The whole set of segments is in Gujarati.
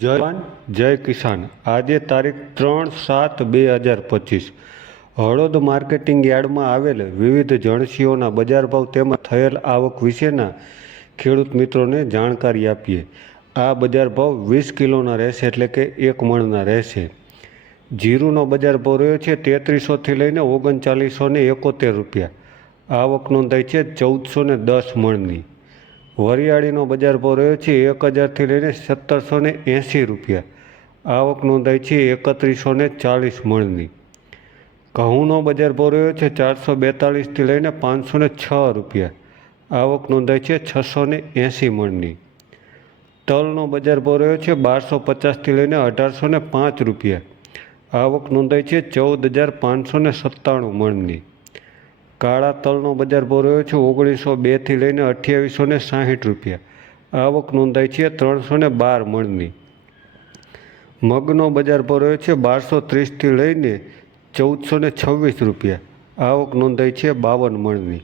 જય જવાન જય કિસાન। આજે તારીખ 3/7/2025 હળોદ માર્કેટિંગ યાર્ડમાં આવેલ વિવિધ જણસીઓના બજાર ભાવ તેમજ થયેલ આવક વિશેના ખેડૂત મિત્રોને જાણકારી આપીએ। આ બજાર ભાવ 20 કિલોના રહેશે, એટલે કે 1 મણના રહેશે। જીરુનો બજાર ભાવ રહ્યો છે 3300થી લઈને 3971 રૂપિયા। આવક નોંધાઈ છે 1410 મણની। વરિયાળીનો બજાર ભાવ રહ્યો છે 1000થી લઈને 1780 રૂપિયા। આવક નોંધાઈ છે 3140 મણની। ઘઉંનો બજાર ભાવ રહ્યો છે 442થી લઈને 506 રૂપિયા। આવક નોંધાઈ છે 680 મણની। તલનો બજાર ભાવ રહ્યો છે 1250થી લઈને 1805 રૂપિયા। આવક નોંધાઈ છે 14597 મણની। કાળા તલનો બજાર ભાવ રહ્યો છે 1902થી લઈને 2860 રૂપિયા। આવક નોંધાઈ છે 312 મણની। મગનો બજાર ભાવ રહ્યો છે 1230થી લઈને 1426 રૂપિયા। આવક નોંધાઈ છે 52 મણની।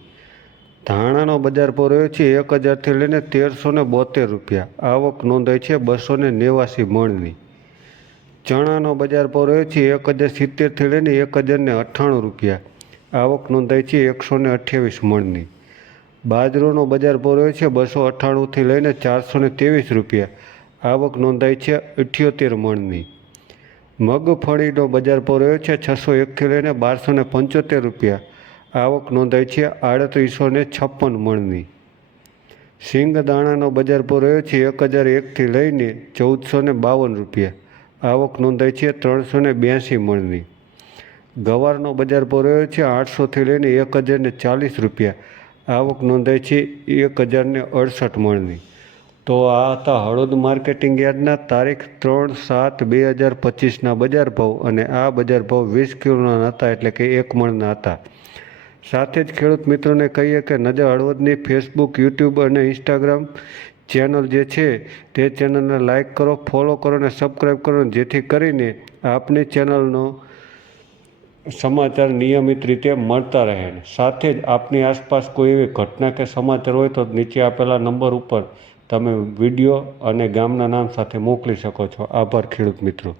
ધાણાનો બજાર ભાવ રહ્યો છે 1000થી લઈને 1372 રૂપિયા। આવક નોંધાઈ છે 289 મણની। ચણાનો બજાર ભાવ રહ્યો છે 1070થી લઈને 1098 રૂપિયા। આવક નોંધાઈ છે 128 મણની। બાજરોનો બજાર ભાવ રહ્યો છે 298થી લઈને 423 રૂપિયા। આવક નોંધાઈ છે 78 મણની। મગફળીનો બજાર ભાવ રહ્યો છે 601થી લઈને 1275 રૂપિયા। આવક નોંધાઈ છે 3856 મણની। સિંગદાણાનો બજાર ભાવ રહ્યો છે 1001થી લઈને 1452 રૂપિયા। આવક નોંધાઈ છે 382 મણની। ગવારનો બજાર ભાવ રહ્યો છે 800થી લઈને 1040 રૂપિયા। આવક નોંધાઈ છે 1068 મણની। તો આ હતા હળોદ માર્કેટિંગ યાર્ડના તારીખ 3/7/2025ના બજાર ભાવ, અને આ બજાર ભાવ 20 કિલોના હતા, એટલે કે 1 મણના હતા। સાથે જ ખેડૂત મિત્રોને કહીએ કે નજર હળવદની ફેસબુક, યુટ્યુબ અને ઇન્સ્ટાગ્રામ ચેનલ જે છે તે ચેનલને લાઇક કરો, ફોલો કરો અને સબસ્ક્રાઈબ કરો, જેથી કરીને આપની ચેનલનો સમાચાર નિયમિત રીતે મળતા રહે। સાથે જ આપની આસપાસ કોઈ એવી ઘટના કે સમાચાર હોય તો નીચે આપેલા નંબર ઉપર તમે વિડીયો અને ગામના નામ સાથે મોકલી શકો છો। આભાર ખેડૂત મિત્રો।